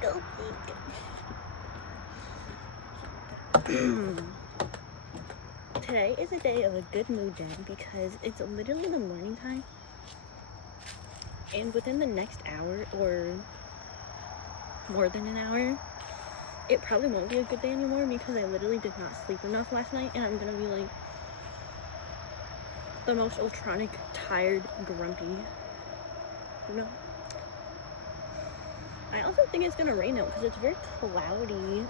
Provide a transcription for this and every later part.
Go pig. Today is a day of a good mood day because it's literally the morning time, and within the next hour or more than an hour, it probably won't be a good day anymore because I literally did not sleep enough last night, and I'm gonna be like the most electronic, tired, grumpy, you know. I also think it's gonna rain out because it's very cloudy,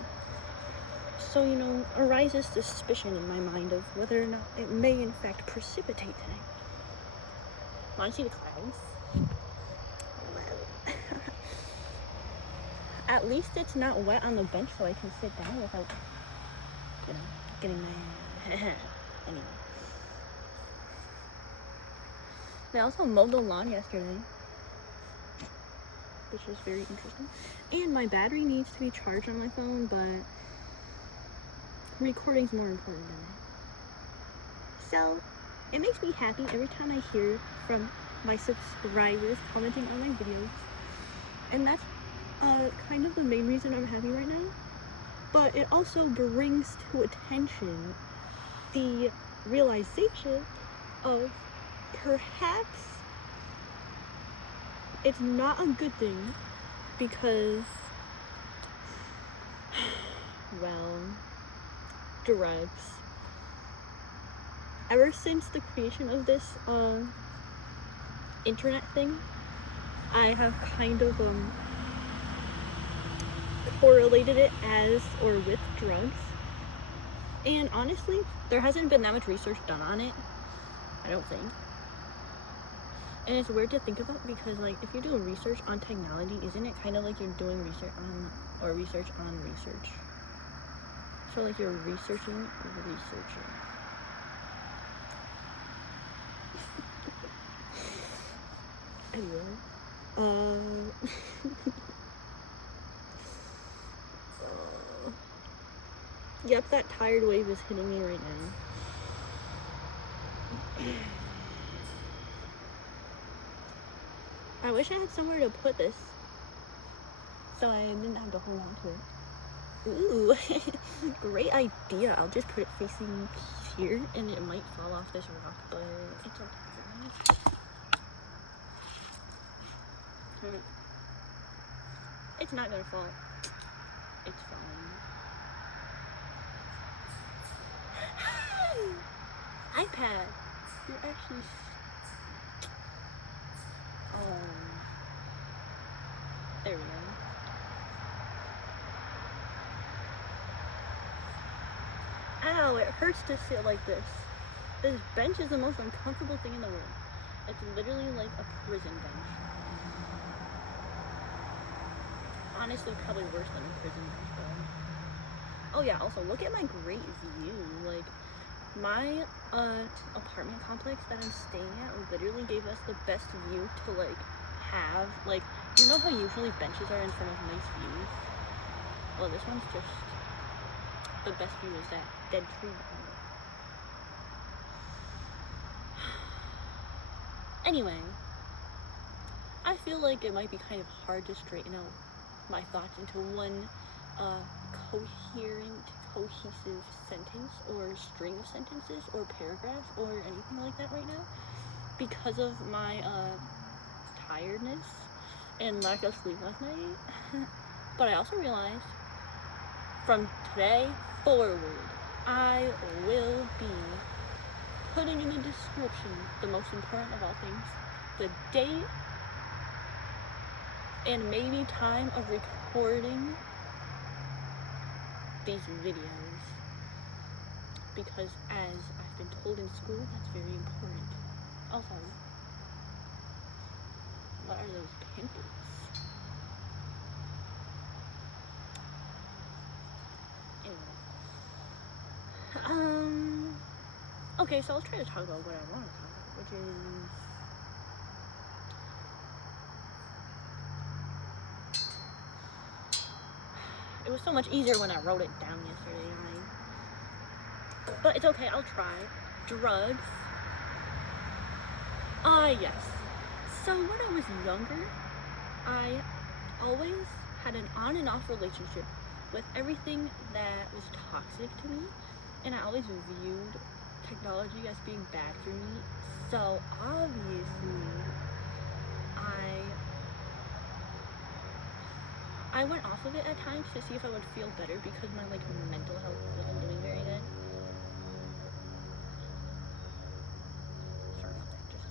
so you know, arises suspicion in my mind of whether or not it may in fact precipitate today. Want to see the clouds? Well, at least it's not wet on the bench, so I can sit down without, you know, getting my anyway. They also mowed the lawn yesterday, which is very interesting. And my battery needs to be charged on my phone, but recording's more important than that. So it makes me happy every time I hear from my subscribers commenting on my videos, and that's kind of the main reason I'm happy right now. But it also brings to attention the realization of perhaps it's not a good thing because, well, drugs. Ever since the creation of this internet thing, I have kind of correlated it as or with drugs. And honestly, there hasn't been that much research done on it, I don't think. And it's weird to think about because, like, if you're doing research on technology, isn't it kind of like you're doing research on research? So like you're researching. Anyway, yep, that tired wave is hitting me right now. I wish I had somewhere to put this, so I didn't have to hold on to it. Ooh, great idea. I'll just put it facing here, and it might fall off this rock, but it's okay. It's not gonna fall. It's fine. iPad, you're actually. Oh, there we go. Ow, it hurts to sit like this. This bench is the most uncomfortable thing in the world. It's literally like a prison bench. Honestly, probably worse than a prison bench though. Oh yeah, also look at my great view. Like, my apartment complex that I'm staying at literally gave us the best view to like have. Like, you know how usually benches are in front of nice views? Well, this one's just the best view is that dead tree. Anyway, I feel like it might be kind of hard to straighten out my thoughts into one coherent, cohesive sentence or string of sentences or paragraph or anything like that right now because of my tiredness and lack of sleep last night. But I also realized from today forward, I will be putting in the description the most important of all things, the date and maybe time of recording these videos, because as I've been told in school, that's very important. Also, what are those pimples? Anyway, okay, so I'll try to talk about what I want to talk about, which is it was so much easier when I wrote it down yesterday, right? But it's okay, I'll try. Drugs. Yes. So when I was younger, I always had an on and off relationship with everything that was toxic to me, and I always viewed technology as being bad for me. So obviously, I went off of it at times to see if I would feel better because my like mental health wasn't doing very good. Sorry about that.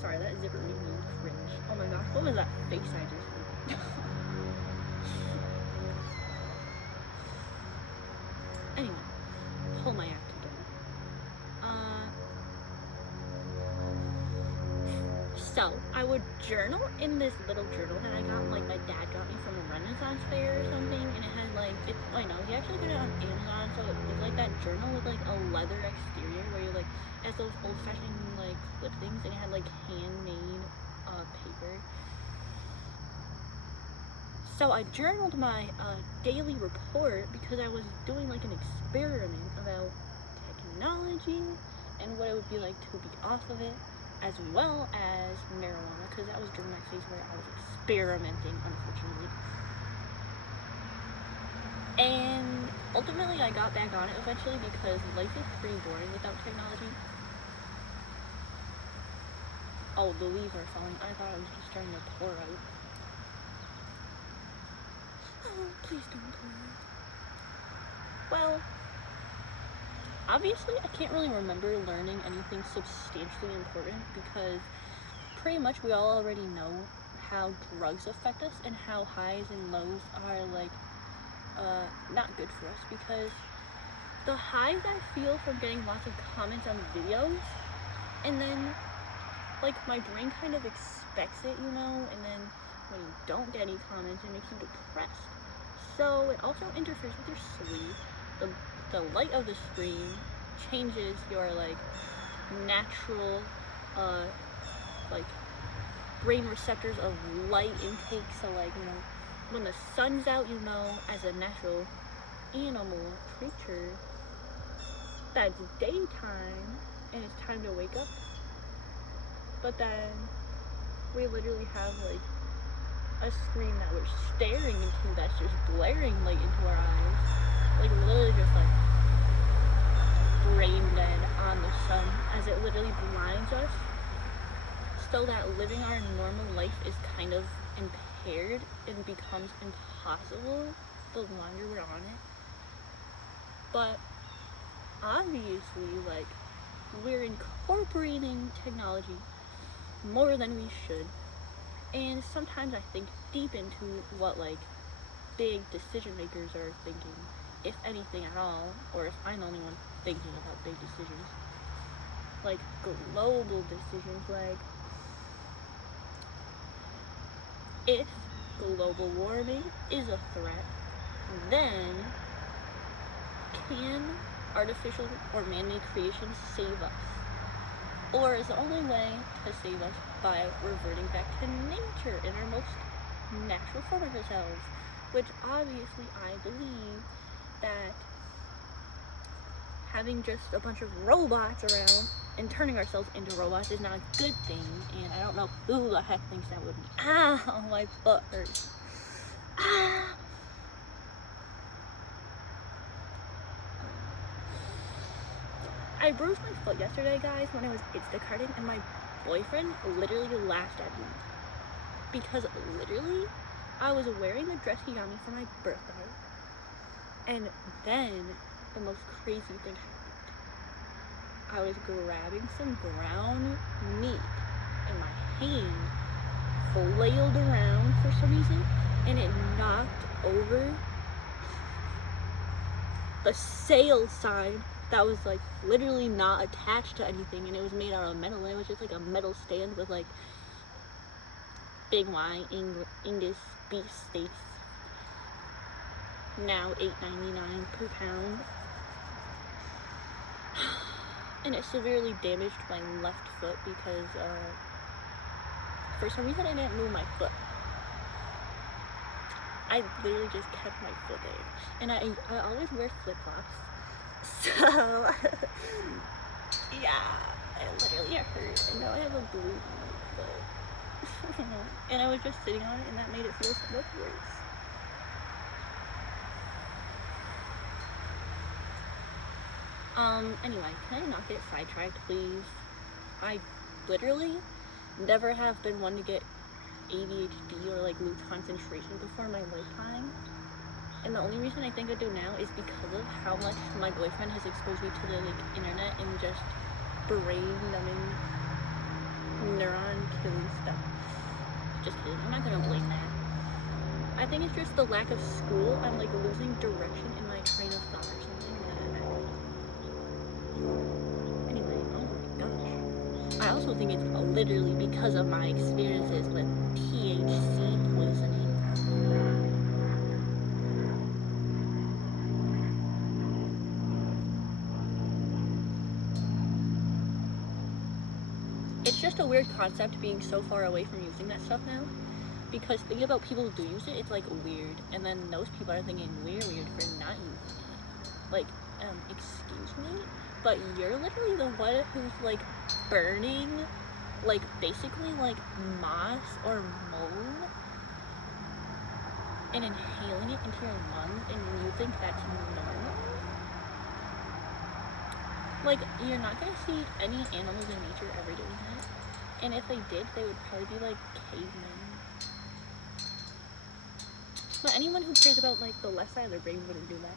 Sorry, that zipper made me cringe. Oh my gosh, what was that face I just made? Anyway, pull my act together. So, I would journal in this little journal that I got, like my dad got me from a Renaissance fair or something, and it had like, I know, he actually got it on Amazon, so it was like that journal with like a leather exterior where you're like, it has those old-fashioned like clip things, and it had like handmade paper. So I journaled my daily report because I was doing like an experiment about technology and what it would be like to be off of it, as well as marijuana, because that was during my phase where I was experimenting, unfortunately. And ultimately I got back on it eventually because life is pretty boring without technology. Oh, the leaves are falling. I thought I was just starting to pour out. Oh, please don't pour out. Well, obviously, I can't really remember learning anything substantially important because pretty much we all already know how drugs affect us and how highs and lows are like not good for us, because the highs I feel from getting lots of comments on videos, and then like my brain kind of expects it, you know, and then when you don't get any comments, it makes you depressed. So it also interferes with your sleep. The light of the screen changes your like natural like brain receptors of light intake. So like, you know, when the sun's out, you know, as a natural animal creature, that's daytime and it's time to wake up. But then we literally have like a screen that we're staring into that's just blaring light into our eyes, like literally just like brain dead on the sun, as it literally blinds us, so that living our normal life is kind of impaired and becomes impossible the longer we're on it. But obviously, like, we're incorporating technology more than we should, and sometimes I think deep into what like big decision makers are thinking, if anything at all, or if I'm the only one thinking about big decisions, like global decisions, like if global warming is a threat, then can artificial or man-made creations save us? Or is the only way to save us by reverting back to nature in our most natural form of ourselves? Which obviously I believe that having just a bunch of robots around and turning ourselves into robots is not a good thing, and I don't know who the heck thinks that would be. Ow, my butt hurts. Ah. I bruised my foot yesterday, guys, when I was Instacarting, and my boyfriend literally laughed at me because literally I was wearing the dress he got me for my birthday, and then the most crazy thing happened. I was grabbing some ground meat and my hand flailed around for some reason, and it knocked over the sale sign that was like literally not attached to anything, and it was made out of metal, and it was just like a metal stand with like Big Y Angus beef steaks, now $8.99 per pound. And it severely damaged my left foot because for some reason I didn't move my foot. I literally just kept my foot there, and I always wear flip-flops. So, yeah, it literally hurt, and now I have a blue foot. And I was just sitting on it, and that made it feel so much worse. Anyway, can I not get sidetracked, please? I literally never have been one to get ADHD or like lose concentration before in my lifetime. And the only reason I think I do now is because of how much my boyfriend has exposed me to the like internet and just brain numbing, neuron killing stuff. Just kidding, I'm not gonna blame that. I think it's just the lack of school. I'm like losing direction in my train of thought or something. Anyway, oh my gosh. I also think it's literally because of my experiences with THC poisoning. It's just a weird concept being so far away from using that stuff now. Because thinking about people who do use it, it's like weird. And then those people are thinking we're weird for not using it. Like, excuse me? But you're literally the one who's like burning, like basically like moss or mold and inhaling it into your lungs, and you think that's normal? Like, you're not gonna see any animals in nature ever doing that. And if they did, they would probably be like cavemen. But anyone who cares about like the left side of their brain wouldn't do that.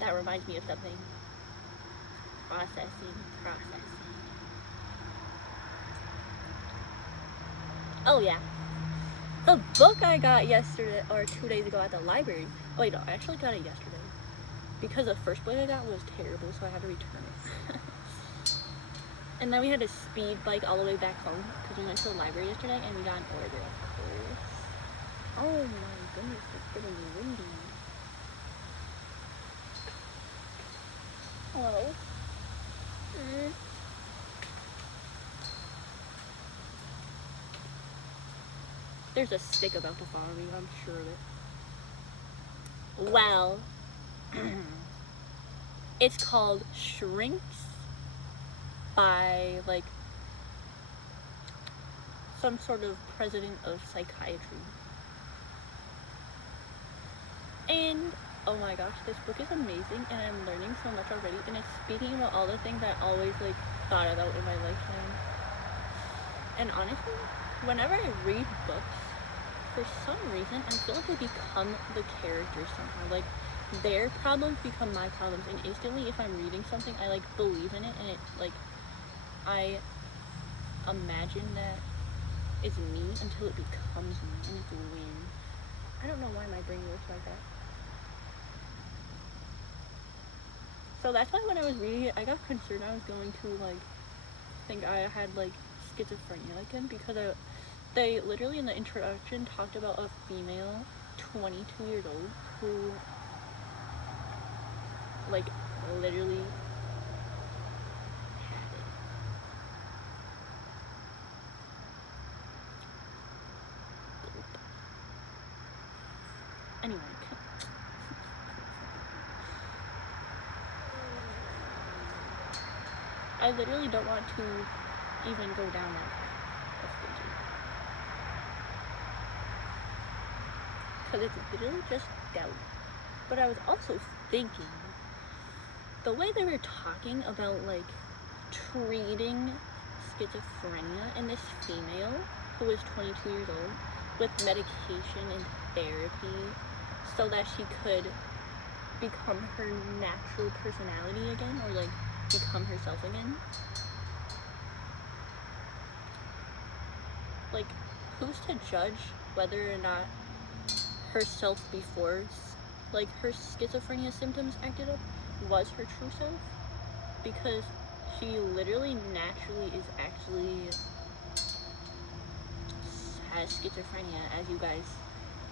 That reminds me of something. Processing. Oh yeah. The book I got yesterday, or 2 days ago at the library. Oh wait, no, I actually got it yesterday. Because the first book I got was terrible, so I had to return it. And then we had to speed bike all the way back home, because we went to the library yesterday, and we got an order, of course. Oh my goodness, it's getting windy. Hello? There's a stick about to follow me, I'm sure of it. Well, it's called Shrinks by like some sort of president of psychiatry. And oh my gosh, this book is amazing, and I'm learning so much already, and it's speaking about all the things I always like thought about in my lifetime. And honestly, whenever I read books, for some reason I feel like I become the characters somehow. Like their problems become my problems, and instantly if I'm reading something, I like believe in it, and it like I imagine that it's me until it becomes me, and it's weird. I don't know why my brain works like that. So that's why when I was reading it, I got concerned I was going to like think I had like schizophrenia again, because they literally in the introduction talked about a female 22 years old who like literally had it. Anyway, I literally don't want to even go down that path of thinking, because it's literally just doubt. But I was also thinking, the way they were talking about like treating schizophrenia in this female who is 22 years old with medication and therapy so that she could become her natural personality again, or like become herself again. Like, who's to judge whether or not herself before like her schizophrenia symptoms acted up was her true self? Because she literally naturally is actually has schizophrenia, as you guys,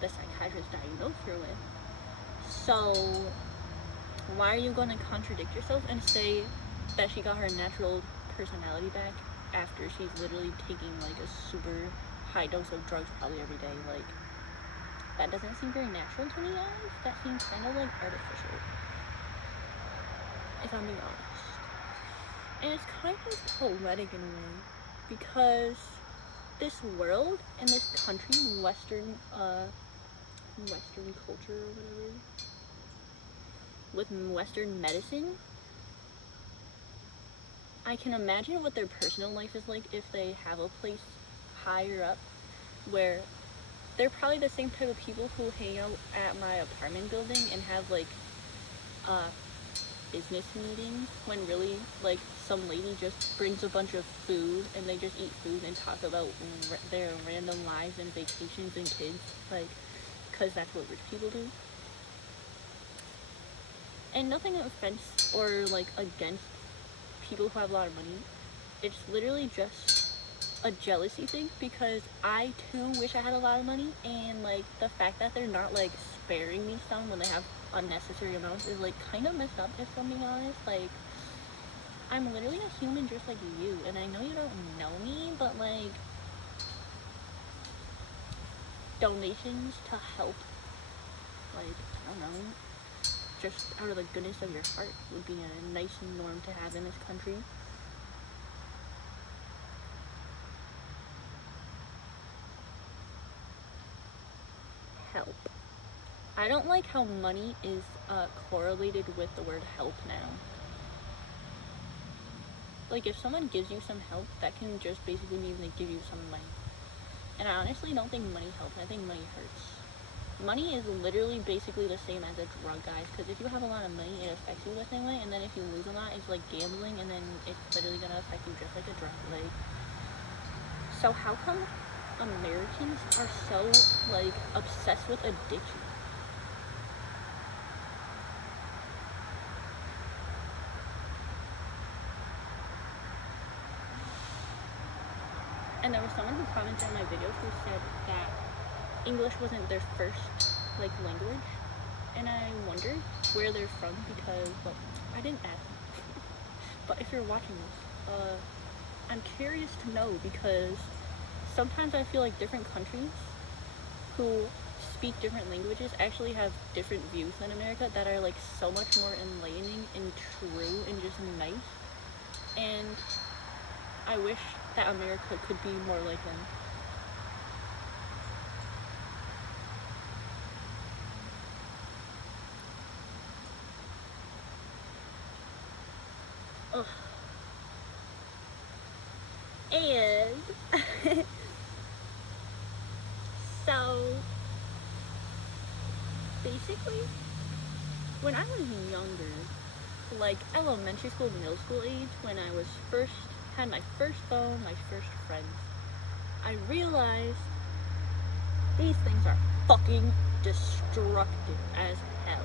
the psychiatrist, diagnosed her with. So why are you going to contradict yourself and say that she got her natural personality back after she's literally taking like a super high dose of drugs probably every day? Like, that doesn't seem very natural to me, guys. That seems kind of like artificial, if I'm being honest. And it's kind of poetic in a way, because this world and this country, Western culture or whatever, with Western medicine, I can imagine what their personal life is like if they have a place higher up where they're probably the same type of people who hang out at my apartment building and have like business meetings, when really like some lady just brings a bunch of food and they just eat food and talk about their random lives and vacations and kids, like, because that's what rich people do. And nothing offense or like against people who have a lot of money. It's literally just a jealousy thing, because I too wish I had a lot of money, and like the fact that they're not like sparing me some when they have unnecessary amounts is like kind of messed up, if I'm being honest. Like, I'm literally a human just like you, and I know you don't know me, but like donations to help, like, I don't know, just out of the goodness of your heart would be a nice norm to have in this country. Help. I don't like how money is correlated with the word help now. Like, if someone gives you some help, that can just basically mean they give you some money. And I honestly don't think money helps. I think money hurts. Money is literally basically the same as a drug, guys, because if you have a lot of money, it affects you the same way, and then if you lose a lot, it's like gambling, and then it's literally gonna affect you just like a drug. Like, so how come Americans are so like obsessed with addiction? And there was someone who commented on my videos who said that English wasn't their first like language, and I wondered where they're from, because, well, I didn't ask them. But if you're watching this, I'm curious to know, because sometimes I feel like different countries who speak different languages actually have different views than America that are like so much more enlightening and true and just nice. And I wish that America could be more like them. Ugh. And so basically, when I was younger, like elementary school, middle school age, when I was had my first phone, my first friends, I realized these things are fucking destructive as hell.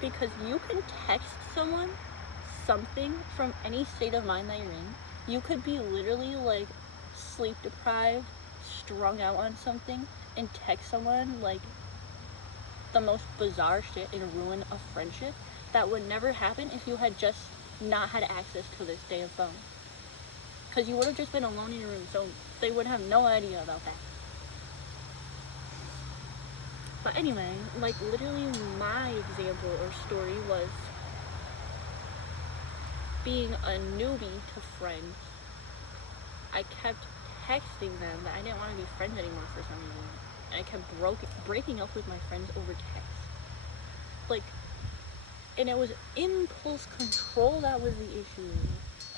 Because you can text someone something from any state of mind that you're in. You could be literally like sleep deprived, strung out on something, and text someone like the most bizarre shit and ruin a friendship that would never happen if you had just not had access to this damn phone. Because you would have just been alone in your room, so they would have no idea about that. But anyway, like literally my example or story was being a newbie to friends. I kept texting them that I didn't want to be friends anymore for some reason. And I kept breaking up with my friends over text. Like, and it was impulse control that was the issue.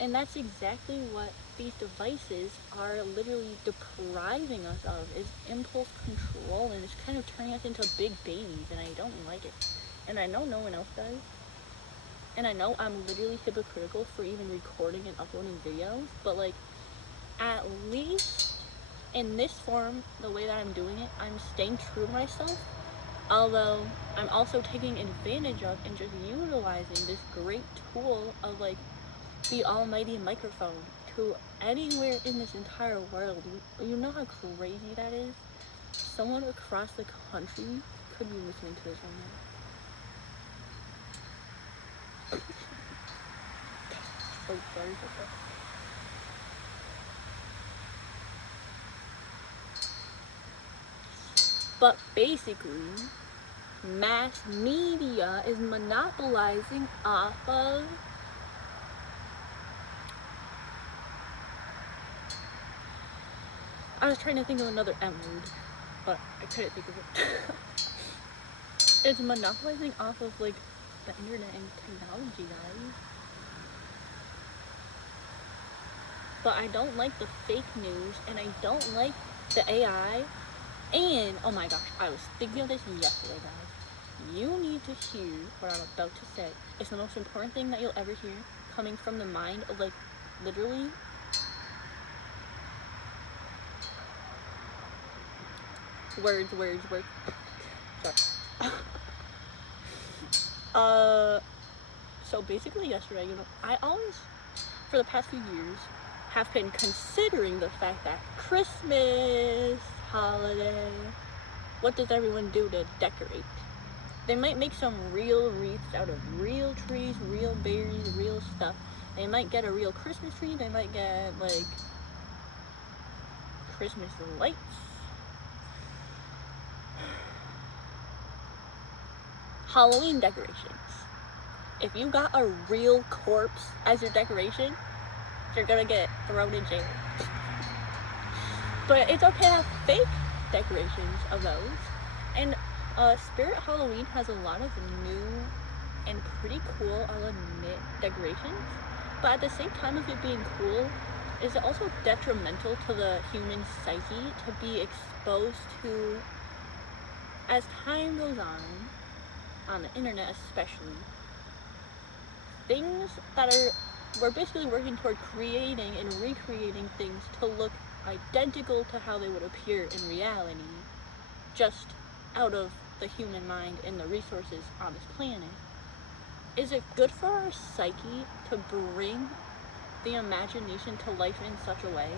And that's exactly what these devices are literally depriving us of, is impulse control, and it's kind of turning us into big babies, and I don't like it. And I know no one else does. And I know I'm literally hypocritical for even recording and uploading videos, but like, at least in this form, the way that I'm doing it, I'm staying true to myself, although I'm also taking advantage of and just utilizing this great tool of like the almighty microphone to anywhere in this entire world. You know how crazy that is? Someone across the country could be listening to this right now. So sorry for that. But basically, mass media is monopolizing off of I was trying to think of another M word, but I couldn't think of it. It's monopolizing off of, like, the internet and technology, guys. But I don't like the fake news, and I don't like the AI, and, oh my gosh, I was thinking of this yesterday, guys. You need to hear what I'm about to say. It's the most important thing that you'll ever hear, coming from the mind of, like, literally words. Sorry. So basically yesterday, I always, for the past few years, have been considering the fact that Christmas holiday, what does everyone do to decorate? They might make some real wreaths out of real trees, real berries, real stuff. They might get a real Christmas tree. They might get, like, Christmas lights. Halloween decorations. If you got a real corpse as your decoration, you're gonna get thrown in jail. But it's okay to have fake decorations of those. And Spirit Halloween has a lot of new and pretty cool, I'll admit, decorations. But at the same time of it being cool, is it also detrimental to the human psyche to be exposed to, as time goes on the internet especially, things that we're basically working toward creating and recreating things to look identical to how they would appear in reality, just out of the human mind and the resources on this planet. Is it good for our psyche to bring the imagination to life in such a way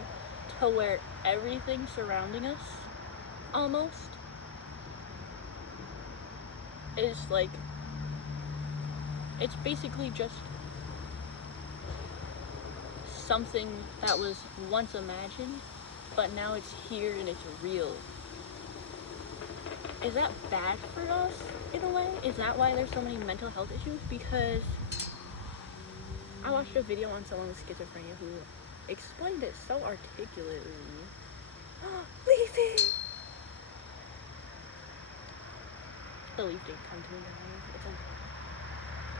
to where everything surrounding us, almost, is like, it's basically just something that was once imagined, but now it's here and it's real. Is that bad for us in a way? Is that why there's so many mental health issues? Because I watched a video on someone with schizophrenia who explained it so articulately. Leafy! The leaf didn't come to me, guys.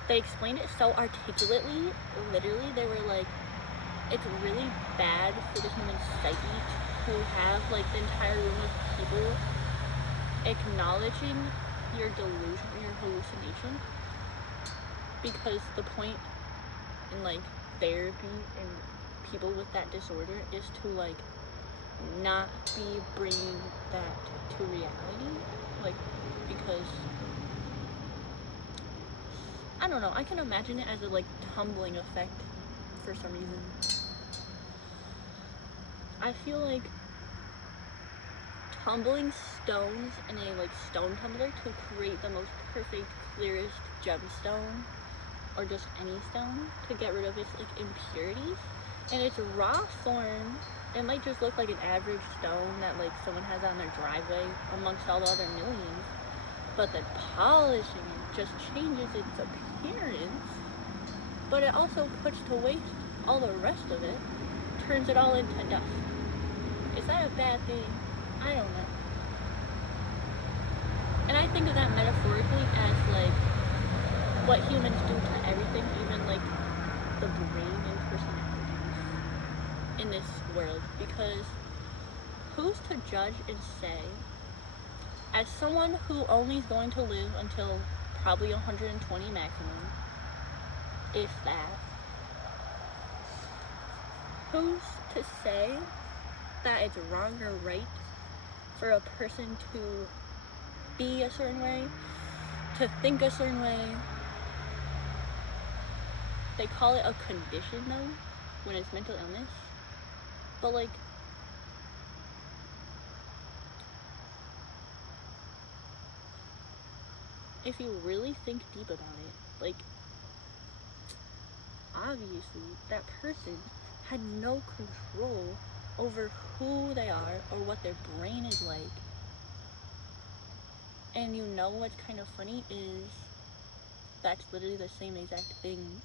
They explained it so articulately. Literally, they were like, it's really bad for the human psyche to have, like, the entire room of people acknowledging your delusion, your hallucination, because the point in, like, therapy and people with that disorder is to, like, not be bringing that to reality, like, because I don't know, I can imagine it as a, like, tumbling effect for some reason. I feel like tumbling stones in a, like, stone tumbler to create the most perfect, clearest gemstone, or just any stone, to get rid of its, like, impurities. In its raw form, it might just look like an average stone that, like, someone has on their driveway amongst all the other millions. But then polishing it just changes its appearance, but it also puts to waste all the rest of it, turns it all into dust. Is that a bad thing? I don't know. And I think of that metaphorically as, like, what humans do to everything, even, like, the brain and personalities in this world. Because who's to judge and say, as someone who only is going to live until probably 120 maximum, if that, who's to say that it's wrong or right for a person to be a certain way, to think a certain way? They call it a condition, though, when it's mental illness. But, like, if you really think deep about it, like, obviously that person had no control over who they are or what their brain is like. And you know what's kind of funny is that's literally the same exact thing.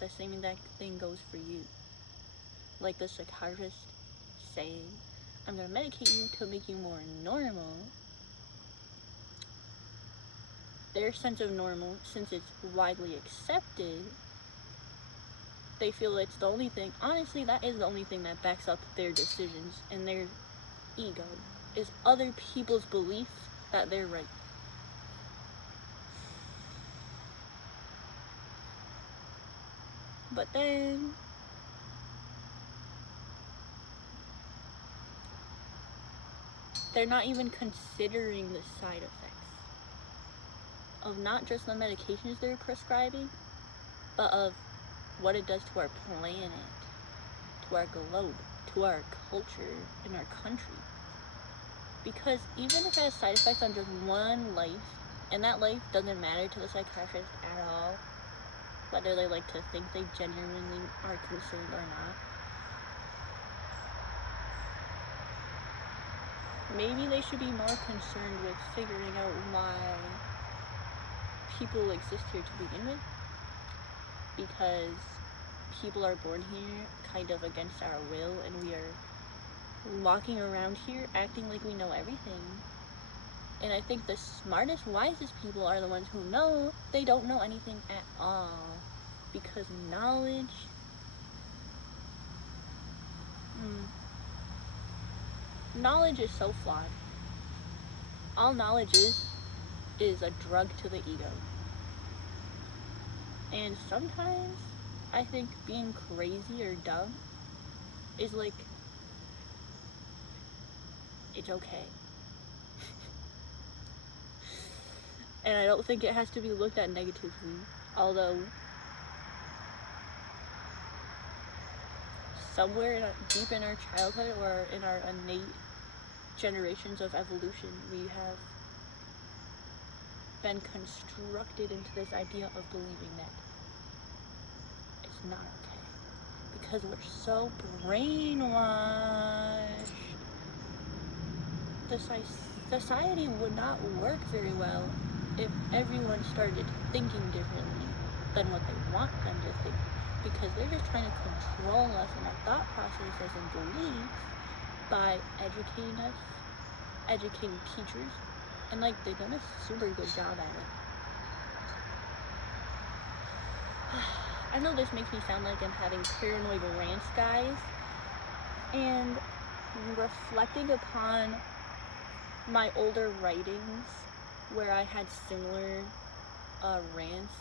The same exact thing goes for you. Like the psychiatrist saying I'm gonna medicate you to make you more normal. Their sense of normal, since it's widely accepted, they feel it's the only thing. Honestly, that is the only thing that backs up their decisions and their ego, is other people's belief that they're right. But then they're not even considering the side effects of not just the medications they're prescribing, but of what it does to our planet, to our globe, to our culture, and our country. Because even if it has side effects on just one life, and that life doesn't matter to the psychiatrist at all, whether they like to think they genuinely are concerned or not, maybe they should be more concerned with figuring out why people exist here to begin with. Because people are born here kind of against our will, and we are walking around here acting like we know everything. And I think the smartest, wisest people are the ones who know they don't know anything at all. Because knowledge is so flawed. All knowledge is a drug to the ego. And sometimes I think being crazy or dumb is like, it's okay. And I don't think it has to be looked at negatively, although somewhere deep in our childhood or in our innate generations of evolution, we have been constructed into this idea of believing that it's not okay. Because we're so brainwashed. Society would not work very well if everyone started thinking differently than what they want them to think. Because they're just trying to control us in our thought processes and beliefs by educating us, educating teachers, and like they've done a super good job at it. I know this makes me sound like I'm having paranoid rants, guys, and reflecting upon my older writings where I had similar rants,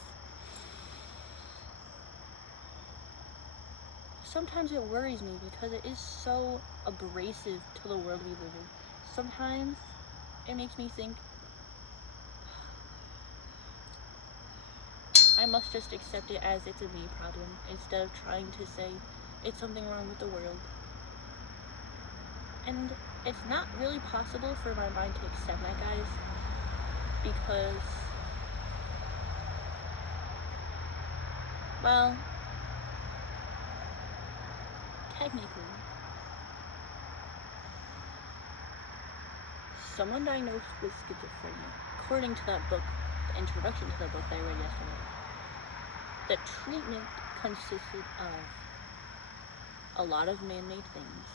sometimes it worries me because it is so abrasive to the world we live in. Sometimes it makes me think I must just accept it as it's a me problem instead of trying to say it's something wrong with the world. And it's not really possible for my mind to accept that, guys, because, well, technically, someone diagnosed with schizophrenia, according to that book, the introduction to the book that I read yesterday, the treatment consisted of a lot of man-made things.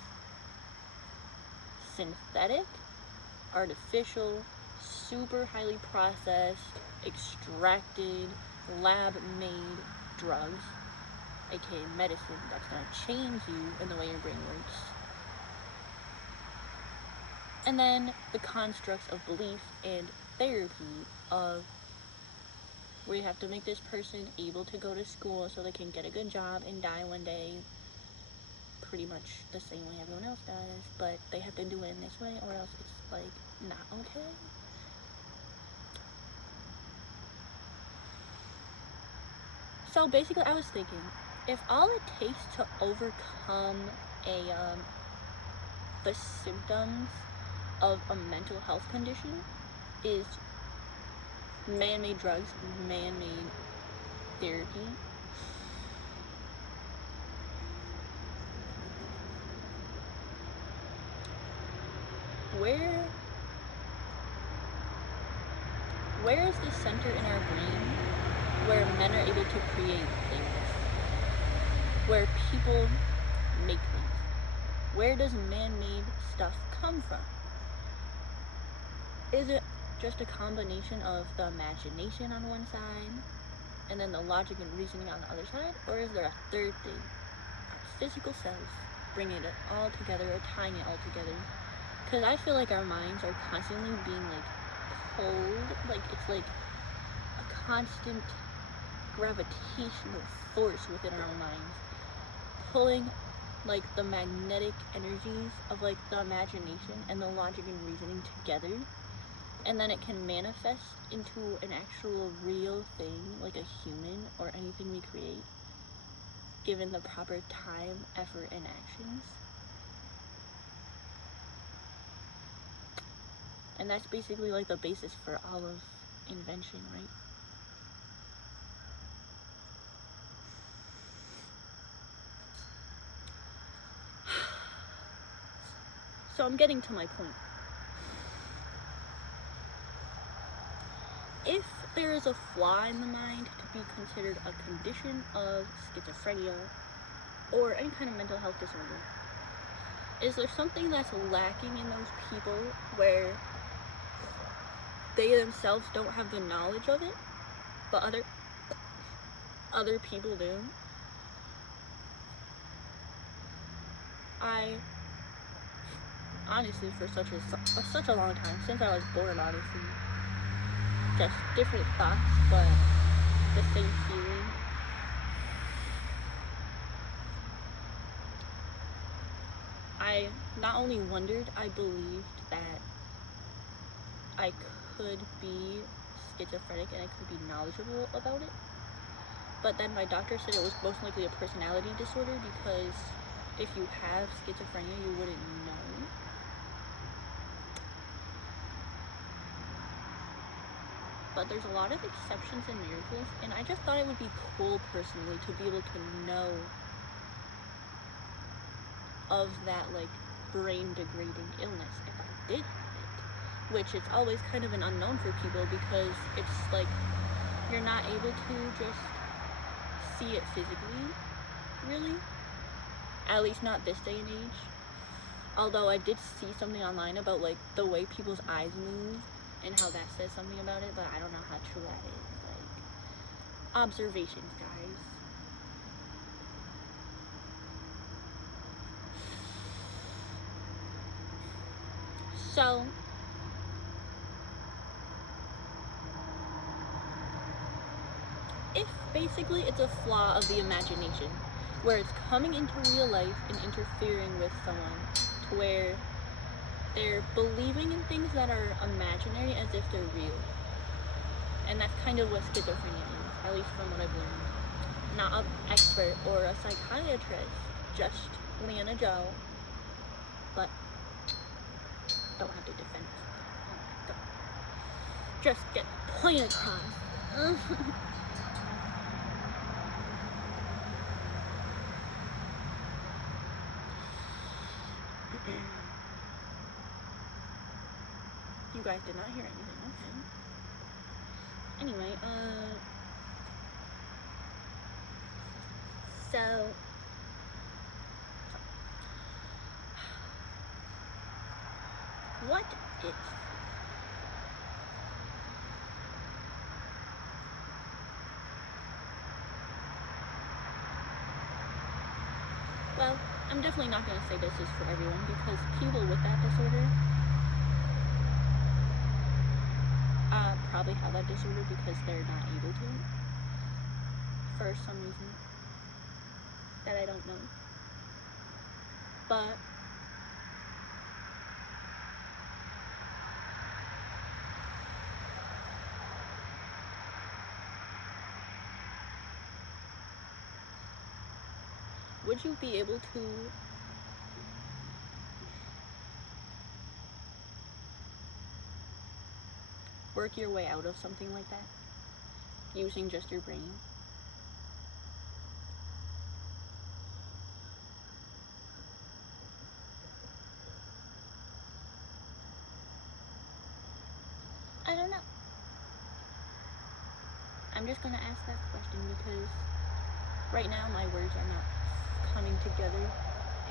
Synthetic, artificial, super highly processed, extracted, lab-made drugs, aka medicine that's going to change you in the way your brain works. And then the constructs of belief and therapy of where you have to make this person able to go to school so they can get a good job and die one day pretty much the same way everyone else does, but they have to do it in this way or else it's like not okay. So basically I was thinking, if all it takes to overcome the symptoms of a mental health condition is man-made drugs, man-made therapy, where is the center in our brain where men are able to create things, where people make things? where does man-made stuff come from? Is it just a combination of the imagination on one side and then the logic and reasoning on the other side? Or is there a third thing, our physical selves, bringing it all together or tying it all together? Because I feel like our minds are constantly being like pulled, like it's like a constant gravitational force within our minds, pulling like the magnetic energies of like the imagination and the logic and reasoning together, and then it can manifest into an actual real thing, like a human or anything we create, given the proper time, effort, and actions. And that's basically like the basis for all of invention, right? So I'm getting to my point. If there is a flaw in the mind to be considered a condition of schizophrenia or any kind of mental health disorder, is there something that's lacking in those people where they themselves don't have the knowledge of it, but other people do? I honestly, for such a long time, since I was born, honestly, just different thoughts, but the same feeling. I not only wondered, I believed that I could be schizophrenic and I could be knowledgeable about it. But then my doctor said it was most likely a personality disorder, because if you have schizophrenia, you wouldn't know. But there's a lot of exceptions and miracles, and I just thought it would be cool personally to be able to know of that like brain degrading illness if I did have it, which it's always kind of an unknown for people, because it's like you're not able to just see it physically, really, at least not this day and age. Although I did see something online about like the way people's eyes move and how that says something about it, but I don't know how true that is. Like, observations, guys. So, if basically it's a flaw of the imagination, where it's coming into real life and interfering with someone to where they're believing in things that are imaginary as if they're real. And that's kind of what schizophrenia is, at least from what I've learned. Not an expert or a psychiatrist, just Leanna Joe, but don't have to defend myself. Oh my god. Just get the point across. You guys did not hear anything, okay. Anyway, so what if well, I'm definitely not going to say this is for everyone, because people with that disorder probably have that disorder because they're not able to, for some reason that I don't know. But would you be able to work your way out of something like that using just your brain? I don't know. I'm just gonna ask that question because right now my words are not coming together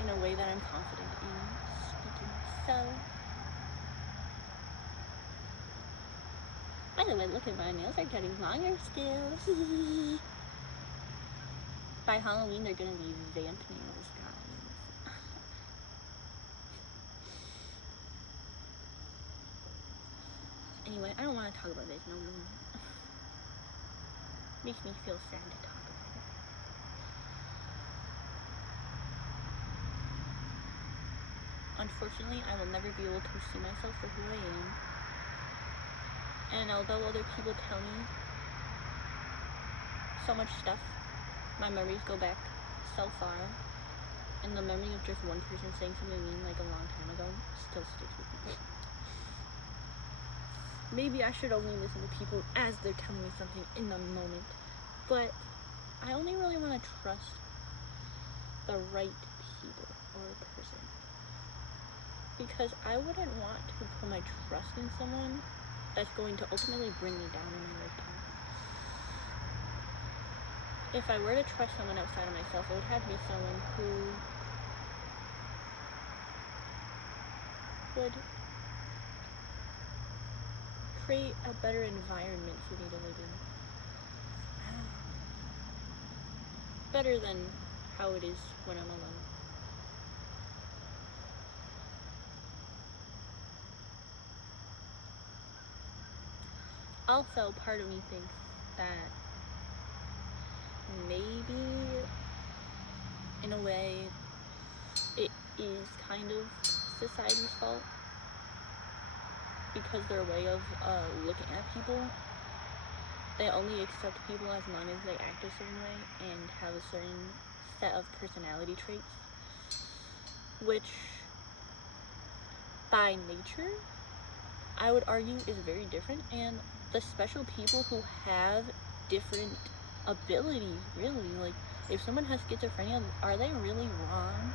in a way that I'm confident in speaking. So, by the way, look at my nails are getting longer still. By Halloween, they're gonna be vamp nails, guys. Anyway, I don't want to talk about this no more. Makes me feel sad to talk about it. Unfortunately, I will never be able to see myself for who I am. And although other people tell me so much stuff, my memories go back so far. And the memory of just one person saying something mean like a long time ago still sticks with me. Maybe I should only listen to people as they're telling me something in the moment. But I only really want to trust the right people or person. Because I wouldn't want to put my trust in someone that's going to ultimately bring me down in my lifetime. If I were to trust someone outside of myself, it would have to be someone who would create a better environment for me to live in. Better than how it is when I'm alone. Also, part of me thinks that maybe, in a way, it is kind of society's fault. Because their way of looking at people, they only accept people as long as they act a certain way and have a certain set of personality traits, which by nature I would argue is very different. And the special people who have different abilities, really, like if someone has schizophrenia, are they really wrong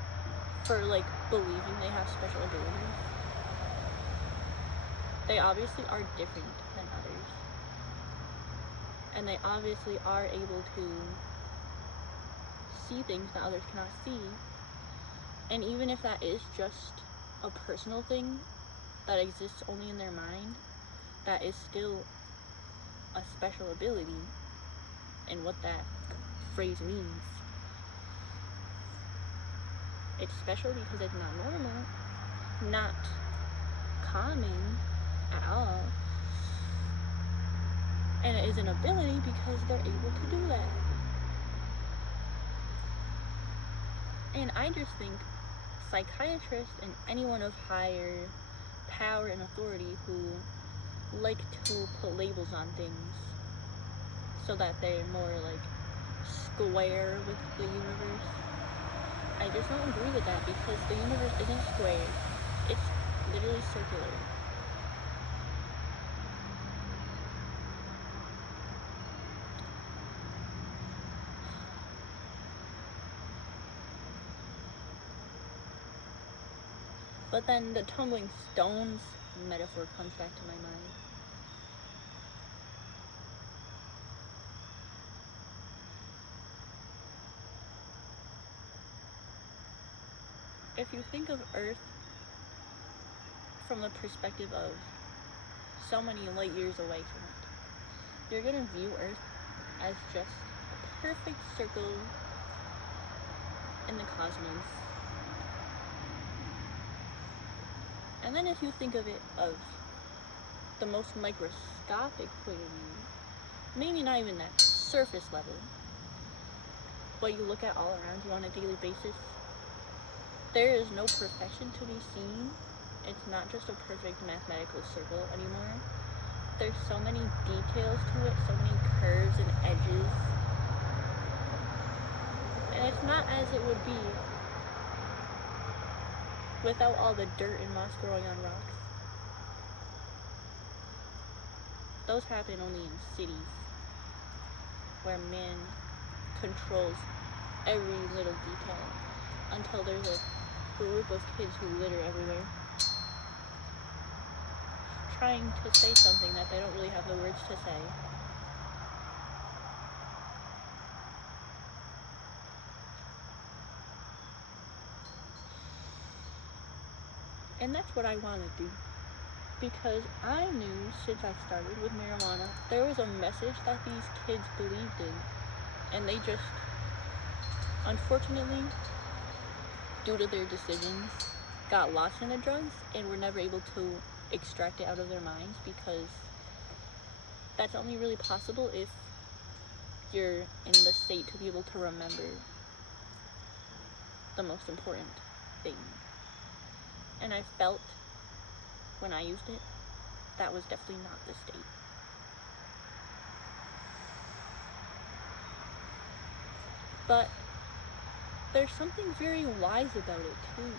for like believing they have special abilities? They obviously are different than others. And they obviously are able to see things that others cannot see. And even if that is just a personal thing that exists only in their mind, that is still a special ability and what that phrase means. It's special because it's not normal, not common at all. And it is an ability because they're able to do that. And I just think psychiatrists and anyone of higher power and authority who like to put labels on things so that they're more like square with the universe, I just don't agree with that, because the universe isn't square. It's literally circular. But then the tumbling stones metaphor comes back to my mind. If you think of Earth from the perspective of so many light years away from it, you're gonna view Earth as just a perfect circle in the cosmos. And then if you think of it of the most microscopic point of view, maybe not even that surface level, but you look at all around you on a daily basis, there is no perfection to be seen. It's not just a perfect mathematical circle anymore. There's so many details to it, so many curves and edges. And it's not as it would be without all the dirt and moss growing on rocks. Those happen only in cities, where man controls every little detail until there's a group of kids who litter everywhere, trying to say something that they don't really have the words to say. And that's what I want to do. Because I knew since I started with marijuana, there was a message that these kids believed in. And they just, unfortunately, due to their decisions, got lost in the drugs and were never able to extract it out of their minds, because that's only really possible if you're in the state to be able to remember the most important thing. And I felt when I used it, that was definitely not the state. But there's something very wise about it too.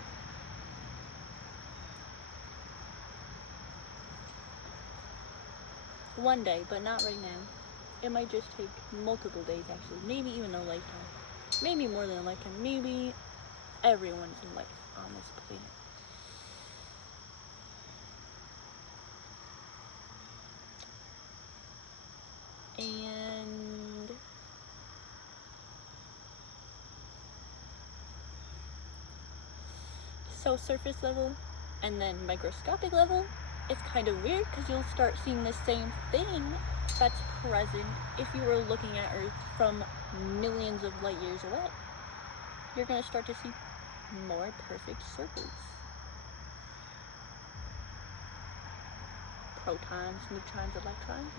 One day, but not right now. It might just take multiple days, actually. Maybe even a lifetime. Maybe more than a lifetime. Maybe everyone's life on this planet. And so surface level and then microscopic level, it's kind of weird because you'll start seeing the same thing that's present if you were looking at Earth from millions of light years away. You're going to start to see more perfect circles. Protons, neutrons, electrons,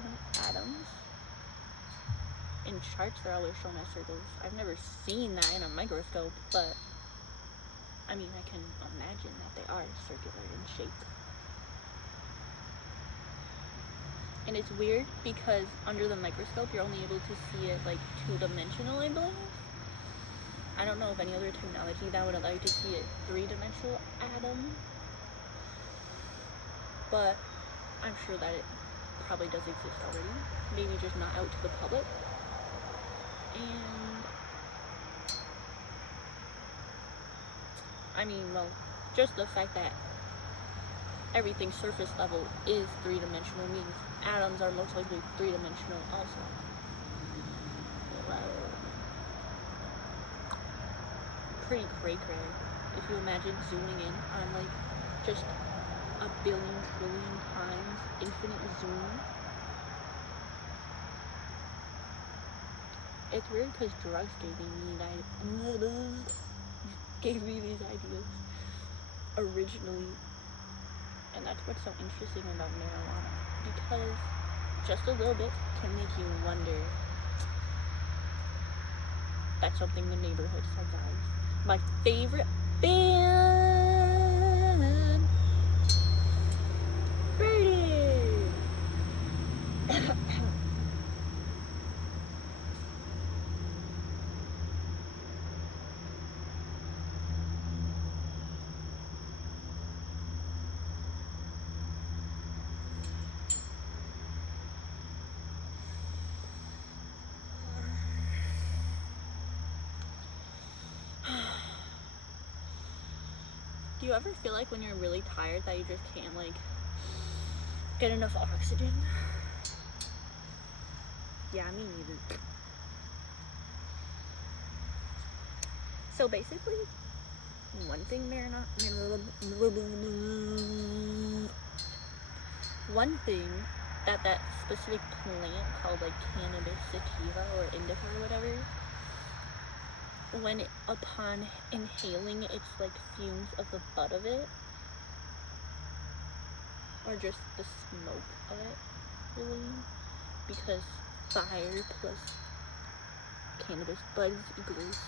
atoms. In charts, they're always shown as circles. I've never seen that in a microscope, but I mean, I can imagine that they are circular in shape. And it's weird because under the microscope, you're only able to see it like two-dimensional, I believe. I don't know of any other technology that would allow you to see a three-dimensional atom, but I'm sure that it probably does exist already. Maybe just not out to the public. And I mean, well, just the fact that everything surface level is three-dimensional means atoms are most likely three-dimensional also. Wow. Pretty cray. If you imagine zooming in on like just a billion trillion times infinite zoom. It's weird because drugs gave me these ideas originally, and that's what's so interesting about marijuana, because just a little bit can make you wonder. That's something the neighborhood said, guys. My favorite band, Brady. Do you ever feel like when you're really tired that you just can't like get enough oxygen? Yeah, me neither. So basically, one thing that specific plant called like cannabis sativa or indica or whatever, when upon inhaling it's like fumes of the bud of it, or just the smoke of it, really, because fire plus cannabis buds equals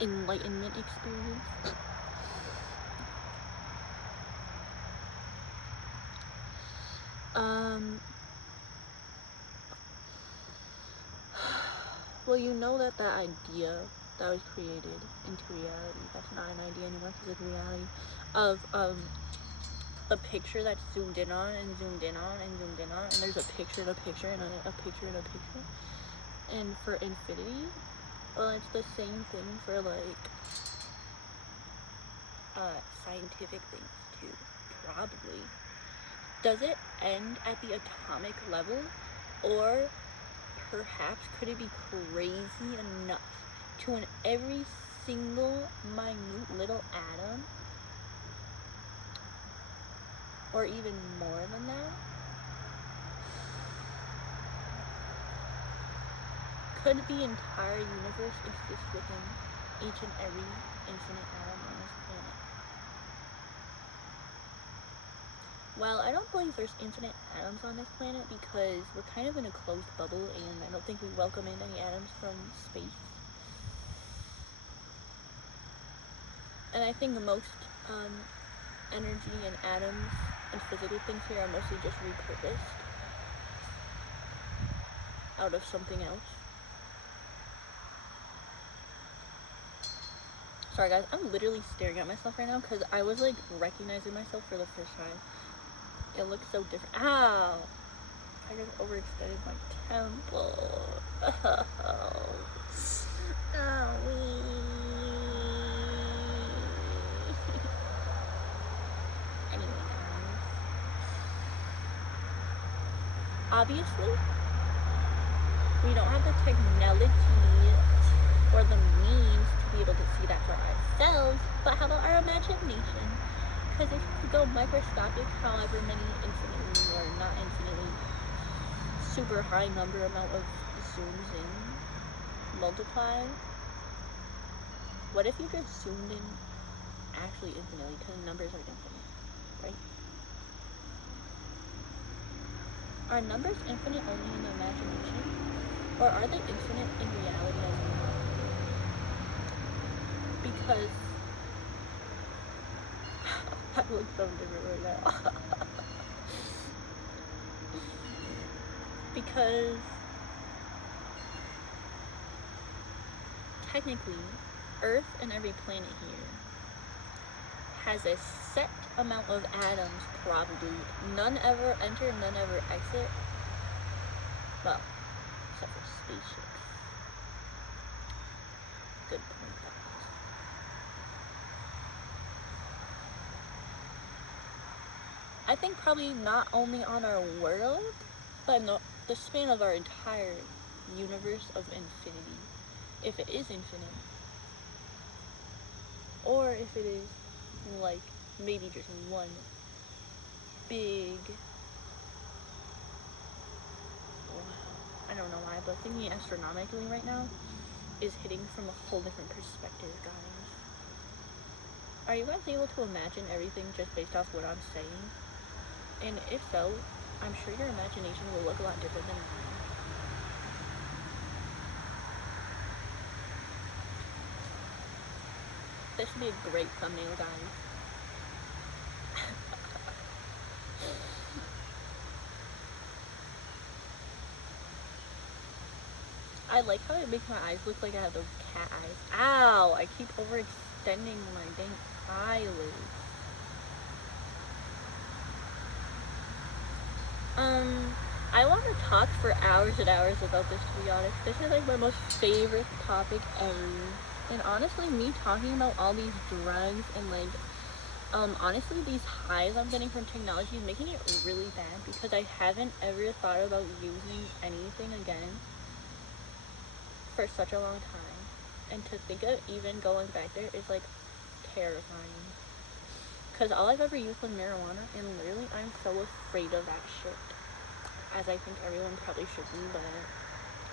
enlightenment experience. Well, you know that idea that was created into reality, that's not an idea anymore because it's reality, of the picture that's zoomed in on and zoomed in on and zoomed in on, and there's a picture and a picture and a picture and a picture, and for infinity, well, it's the same thing for like scientific things too, probably. Does it end at the atomic level, or perhaps could it be crazy enough to in every single minute little atom or even more than that? Could the entire universe exist within each and every infinite atom on this planet? Well, I don't believe there's infinite atoms on this planet because we're kind of in a closed bubble, and I don't think we welcome in any atoms from space. And I think most energy and atoms and physical things here are mostly just repurposed out of something else. Sorry guys, I'm literally staring at myself right now because I was like recognizing myself for the first time. It looks so different. Ow! I just overextended my temple. Owie. Anyway, guys. Obviously, we don't have the technology or the means to be able to see that for ourselves, but how about our imagination? Because if you go microscopic, however many infinitely or not infinitely super high number amount of zooms in, multiply, what if you just zoomed in actually infinitely, because numbers are infinite, right? Are numbers infinite only in the imagination, or are they infinite in reality as well? Because I look so different right now. Because technically, Earth and every planet here has a set amount of atoms, probably. None ever enter, none ever exit. Well, except for spaceships. Good point, guys. I think probably not only on our world, but in the span of our entire universe of infinity. If it is infinite. Or if it is like maybe just one big, I don't know why, but thinking astronomically right now is hitting from a whole different perspective, guys. Are you guys able to imagine everything just based off what I'm saying? And if so, I'm sure your imagination will look a lot different than mine. This would be a great thumbnail, guys. I like how it makes my eyes look like I have those cat eyes. Ow! I keep overextending my dang eyelids. I want to talk for hours and hours about this, to be honest. This is like my most favorite topic ever. And honestly, me talking about all these drugs and like, honestly, these highs I'm getting from technology is making it really bad because I haven't ever thought about using anything again for such a long time. And to think of even going back there is like terrifying. Because all I've ever used was marijuana, and literally I'm so afraid of that shit. As I think everyone probably should be, but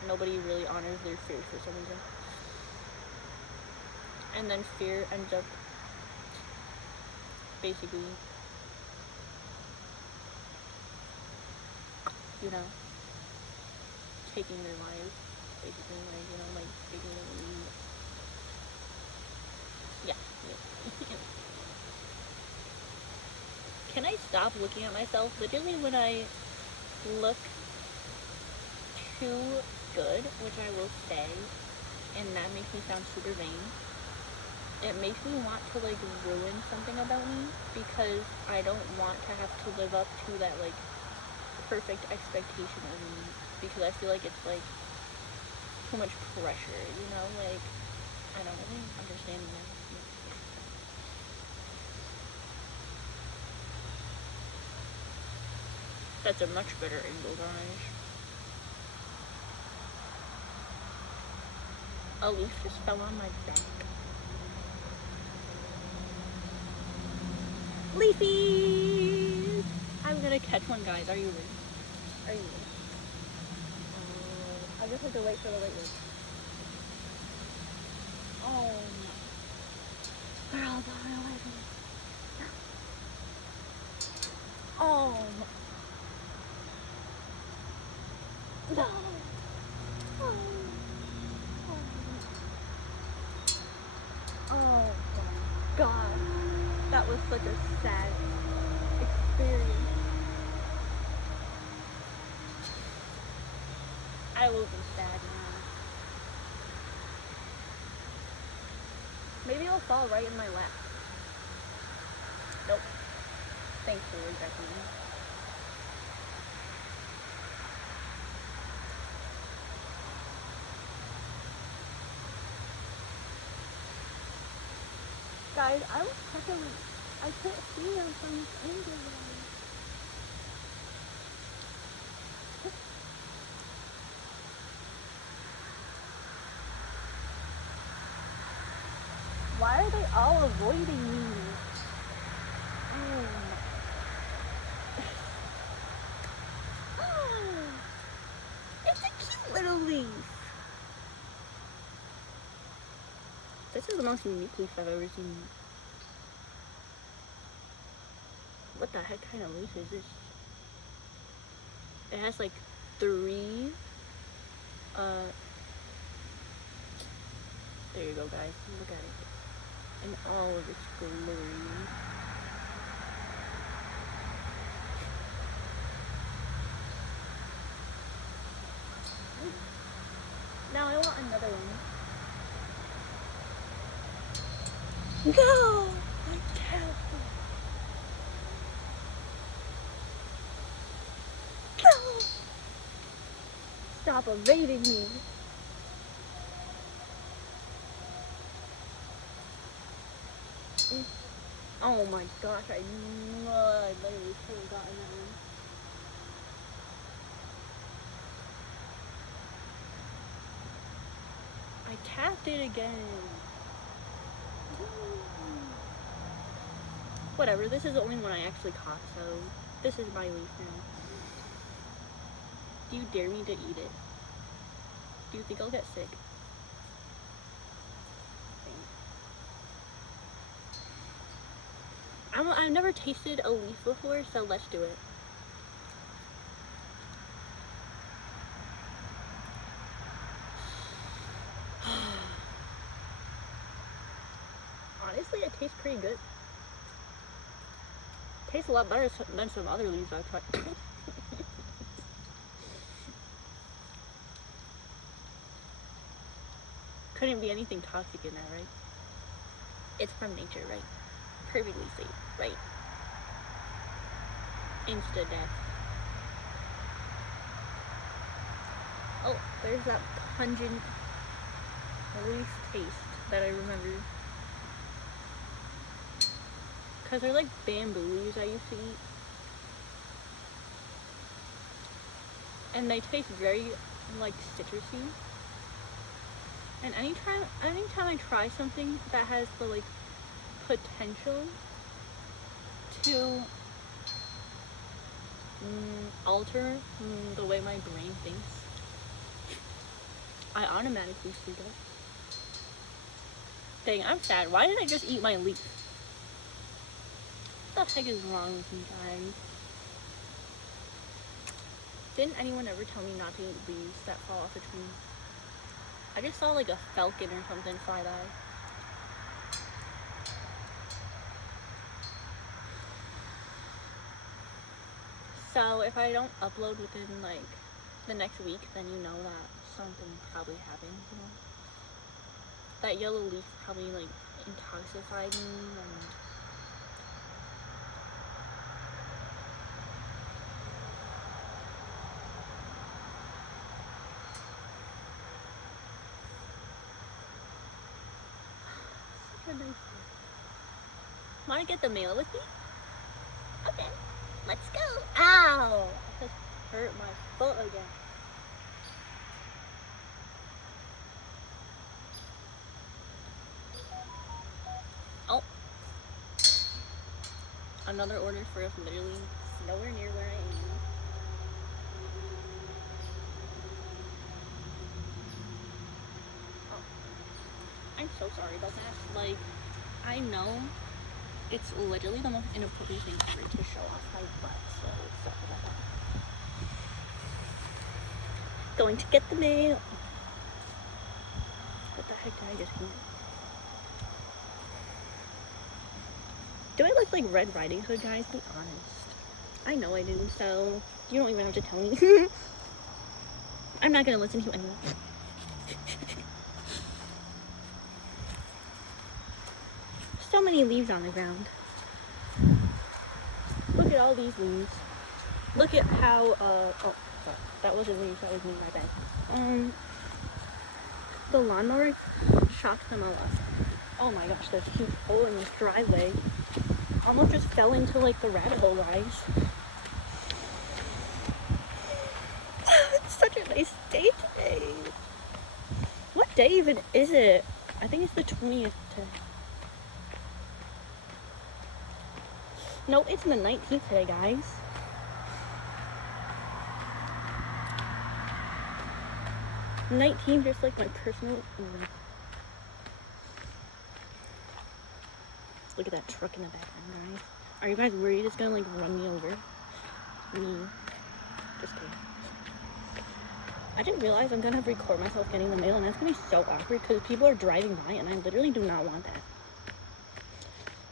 nobody really honors their fear for some reason. And then fear ends up basically, you know, taking their lives. Basically, like, you know, like taking their leave. Yeah. Can I stop looking at myself? Literally, when I look too good, which I will say, and that makes me sound super vain, it makes me want to like ruin something about me because I don't want to have to live up to that like perfect expectation of me, because I feel like it's like too much pressure, you know, like I don't really understand that. That's a much better angle, guys. A leaf just fell on my back. Leafy! gonna catch one, guys. Are you ready? Are you ready? I just have to wait for the right word. Oh my. Girl, don't know what it is. Oh. No. Oh. Oh my god. That was such a sad experience. I will be sad now. Maybe it'll fall right in my lap. Nope. Thanks for rejecting me. Guys, I was checking. I can't see them from this angle. Why are they all avoiding me? It's a cute little leaf. This is the most unique leaf I've ever seen. What the heck kind of leaf is this? It has like 3 there you go, guys. Look at it. In all of its glory. Now I want another one. No! I can't. No! Stop evading me. Oh my gosh, I literally could have gotten that one. I tapped it again. Whatever, this is the only one I actually caught, so this is my leaf now. Do you dare me to eat it? Do you think I'll get sick? I've never tasted a leaf before, so let's do it. Honestly, it tastes pretty good. Tastes a lot better than some other leaves I've tried. Couldn't be anything toxic in that, right? It's from nature, right? Perfectly safe, right? Insta death. Oh, there's that pungent leaf taste that I remember. Because they're like bamboo leaves I used to eat. And they taste very like citrusy. And anytime I try something that has the like potential to alter the way my brain thinks, I automatically freak out. Dang, I'm sad. Why did I just eat my leaf? What the heck is wrong with me, guys? Didn't anyone ever tell me not to eat leaves that fall off a tree? I just saw like a falcon or something fly by. So if I don't upload within like the next week, then you know that something probably happened, you know? That yellow leaf probably like intoxicated me and want to get the mail with me? Okay, let's go. Ow! I just hurt my foot again. Oh. Another order for literally nowhere near where I am. Oh, I'm so sorry about that. Like, I know it's literally the most inappropriate thing ever to show off my butt, so sorry about that. Going to get the mail. What the heck did I just hear? Do I look like Red Riding Hood, guys? Be honest. I know I do, so you don't even have to tell me. I'm not gonna listen to you anymore. So many leaves on the ground. Look at all these leaves. Look at how, oh, sorry. That wasn't leaves, that was me, my bad. The lawnmower shocked them all up. Oh my gosh, there's a huge hole in this driveway. Almost just fell into like the rabbit hole, guys. It's such a nice day today. What day even is it? I think it's the 20th today. No, it's the 19th today, guys. Just like my personal. Look at that truck in the background, guys. Are you guys worried it's gonna like run me over? Me. Just kidding. I didn't realize I'm gonna have to record myself getting the mail, and that's gonna be so awkward because people are driving by and I literally do not want that.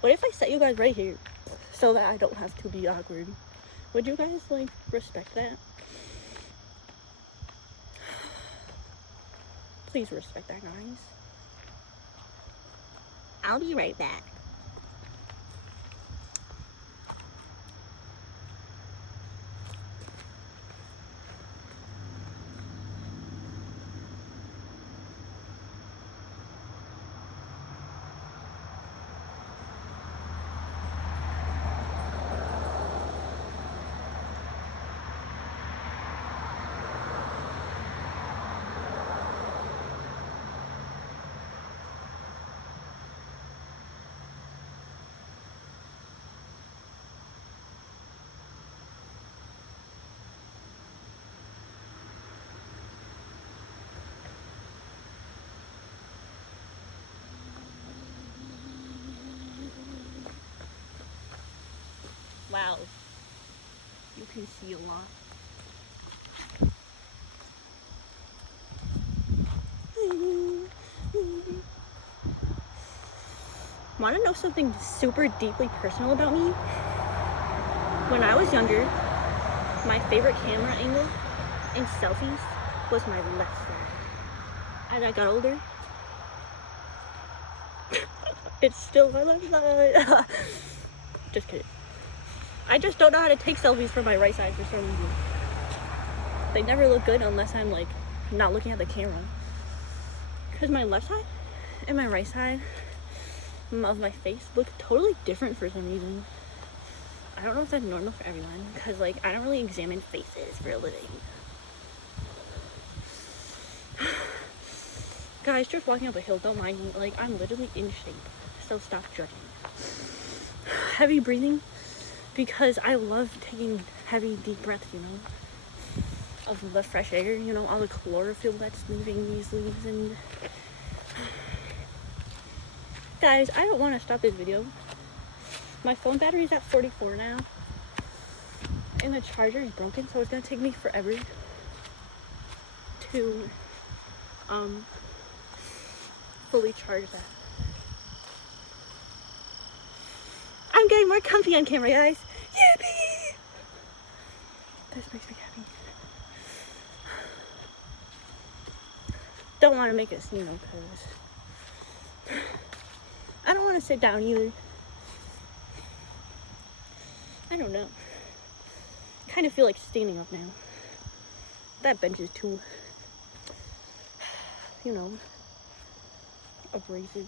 What if I set you guys right here so that I don't have to be awkward? Would you guys like respect that? Please respect that, guys. I'll be right back. Wow, you can see a lot. Want to know something super deeply personal about me? When I was younger, my favorite camera angle in selfies was my left side. As I got older, it's still my left side. Just kidding. I just don't know how to take selfies from my right side for some reason. They never look good unless I'm like not looking at the camera. Because my left side and my right side of my face look totally different for some reason. I don't know if that's normal for everyone, because like I don't really examine faces for a living. Guys, just walking up a hill, don't mind me. Like, I'm literally in shape, so stop judging. Heavy breathing, because I love taking heavy, deep breaths, you know, of the fresh air, you know, all the chlorophyll that's leaving these leaves. And guys, I don't want to stop this video. My phone battery is at 44 now, and the charger is broken, so it's gonna take me forever to fully charge that. I'm getting more comfy on camera, guys. Yippee! This makes me happy. Don't want to make it seem though, because I don't want to sit down either. I don't know. Kind of feel like standing up now. That bench is too, you know, abrasive.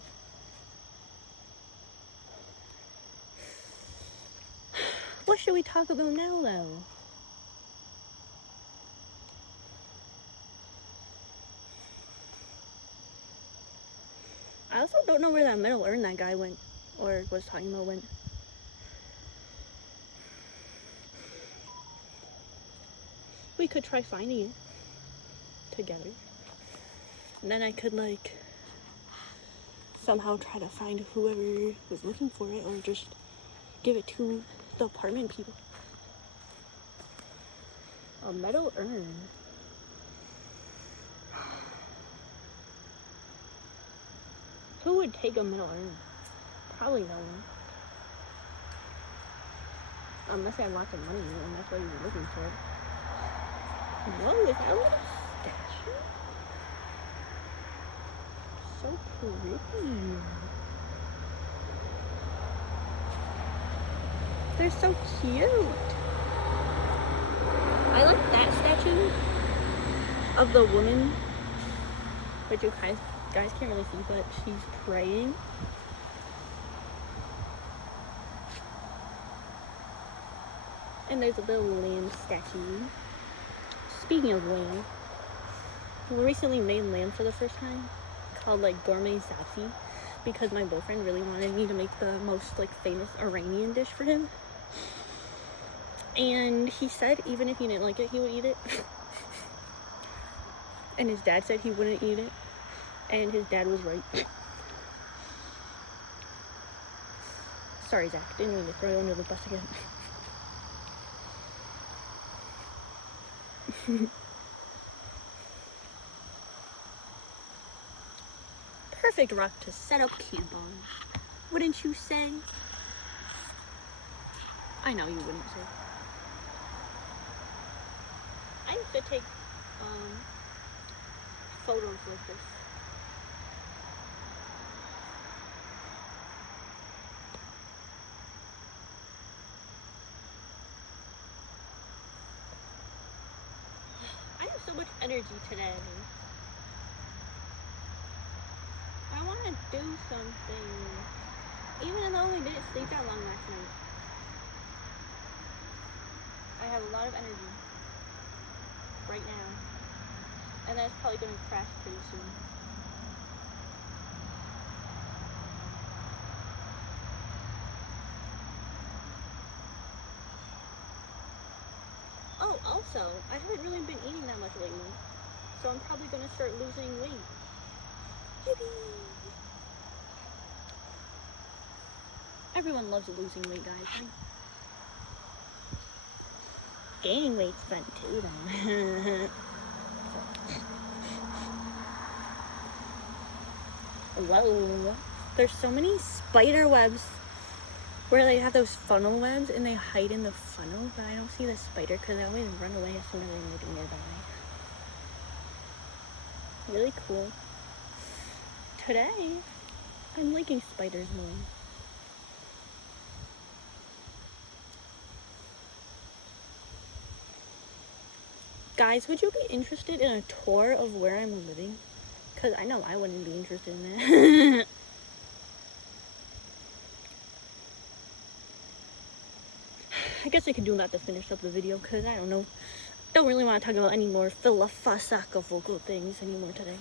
What should we talk about now, though? I also don't know where that metal urn that guy went, or was talking about went. we could try finding it together. And then I could, like, somehow try to find whoever was looking for it, or just give it to the apartment people. A metal urn. Who would take a metal urn? Probably no one. Unless they had lots of money and that's why you were looking for it. Whoa, is that a little statue? So pretty. They're so cute. I like that statue of the woman, which you guys can't really see, but she's praying. And there's a little lamb statue. Speaking of lamb, we recently made lamb for the first time, called like gourmet zapsi, because my boyfriend really wanted me to make the most like famous Iranian dish for him. And he said even if he didn't like it, he would eat it. And his dad said he wouldn't eat it. And his dad was right. Sorry, Zach. Didn't mean to throw you under the bus again. Perfect rock to set up camp on. Wouldn't you say? I know you wouldn't say. I used to take photos like this. I have so much energy today. I want to do something. Even though we didn't sleep that long last night. I have a lot of energy right now. And that's probably going to crash pretty soon. Oh, also, I haven't really been eating that much lately. So I'm probably going to start losing weight. Yippee! Everyone loves losing weight, guys, right? Gaining weight's fun too, though. Whoa. There's so many spider webs where they have those funnel webs and they hide in the funnel, but I don't see the spider because I always run away as soon as I'm looking nearby. Really cool. Today, I'm liking spiders more. Guys, would you be interested in a tour of where I'm living? Because I know I wouldn't be interested in that. I guess I could do that to finish up the video because I don't know. Don't really want to talk about any more philosophical things anymore today.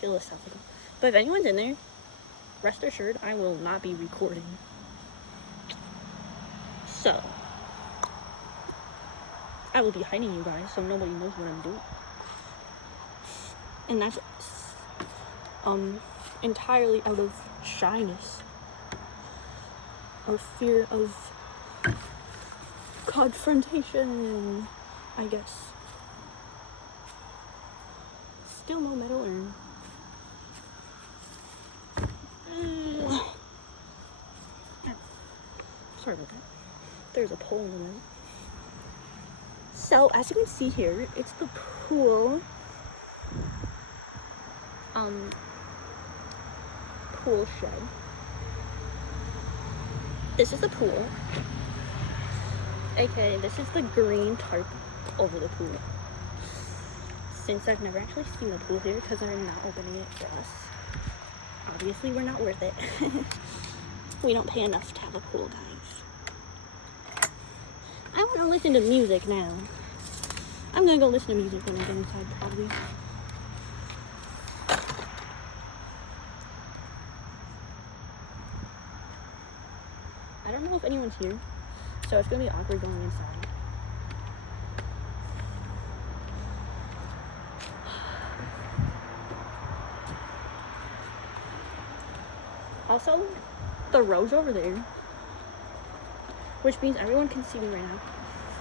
Philosophical. But if anyone's in there, rest assured I will not be recording. So, I will be hiding you guys so nobody knows what I'm doing. And that's entirely out of shyness or fear of confrontation, I guess. Still no metal urn. Sorry about that. There's a pole in the way. So, as you can see here, it's the pool. Pool shed. This is the pool. Okay, this is the green tarp over the pool. Since I've never actually seen the pool here because they're not opening it for us. Obviously, we're not worth it. We don't pay enough to have a pool, guys. I want to listen to music now. I'm gonna go listen to music when I get inside, probably. I don't know if anyone's here, so it's gonna be awkward going inside. Also, the row's over there, which means everyone can see me right now.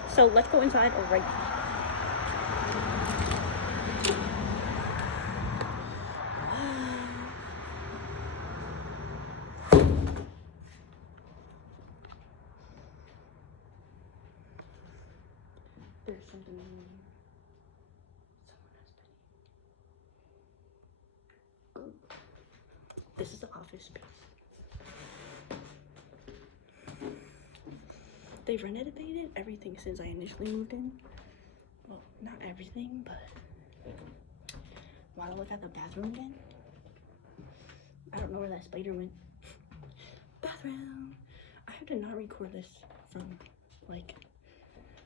So let's go inside right now. There's something in here. Someone has been. This is the office space. They've renovated everything since I initially moved in. Well, not everything, but want to look at the bathroom again? I don't know where that spider went. Bathroom. I have to not record this from like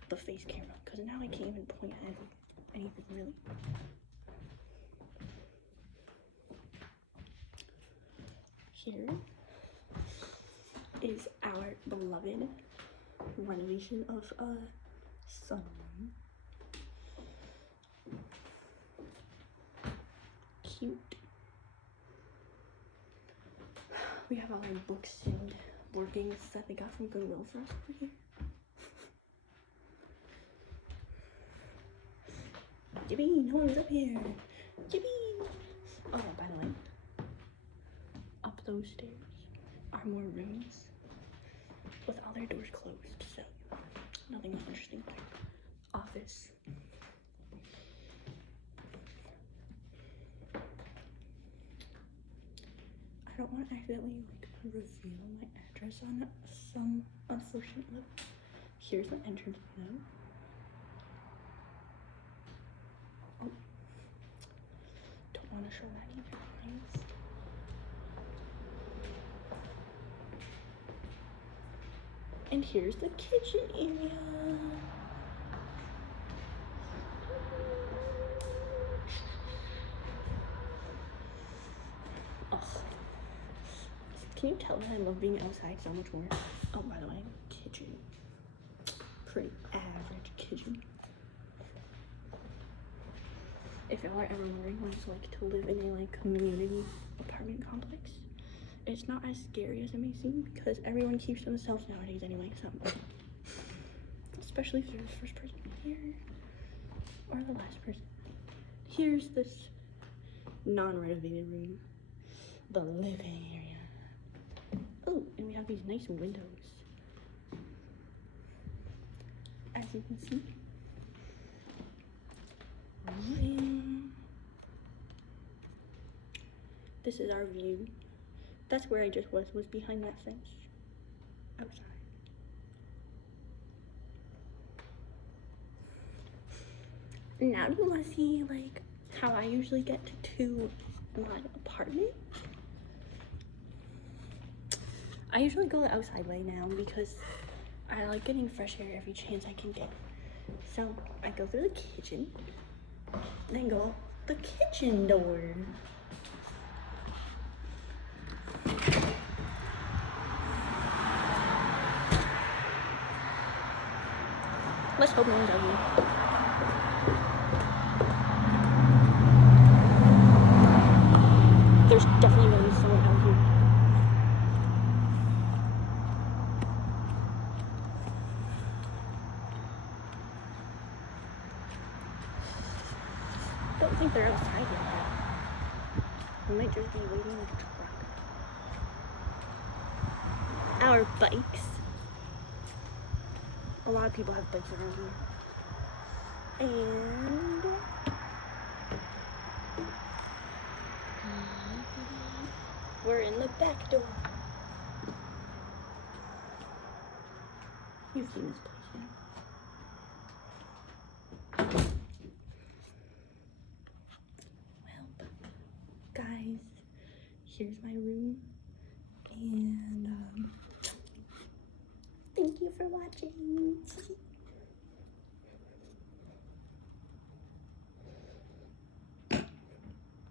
the face camera because now I can't even point at anything really. Here is our beloved renovation of a sunroom. Cute. We have all our books and board games that they got from Goodwill for us over here. Jibby, no one's up here. Jibby! Oh, by the way, up those stairs are more rooms with all their doors closed, so nothing interesting there. Office. I don't want to accidentally reveal my address on some unfortunate level. Here's the entrance window. Oh, don't want to show that either, guys. And here's the kitchen area. Oh, can you tell that I love being outside so much more? Oh, by the way, kitchen. Pretty average kitchen. If y'all are ever wondering what it's like to live in a like community apartment complex, it's not as scary as it may seem because everyone keeps to themselves nowadays anyway, so especially if you're the first person here or the last person. Here's this non-renovated room, the living area. Oh, and we have these nice windows. As you can see. This is our view. That's where I just was behind that fence. Outside. Now do you want to see like how I usually get to my apartment? I usually go the outside way now because I like getting fresh air every chance I can get. So I go through the kitchen, then go out the kitchen door. Let's hope no one's out here. There's definitely gonna be someone out here. Don't think they're outside yet though. We might just be waiting with the truck. Our bikes. A lot of people have bikes around here. And we're in the back door. You've seen this place, yeah? Well, guys, here's my room. And thank you for watching.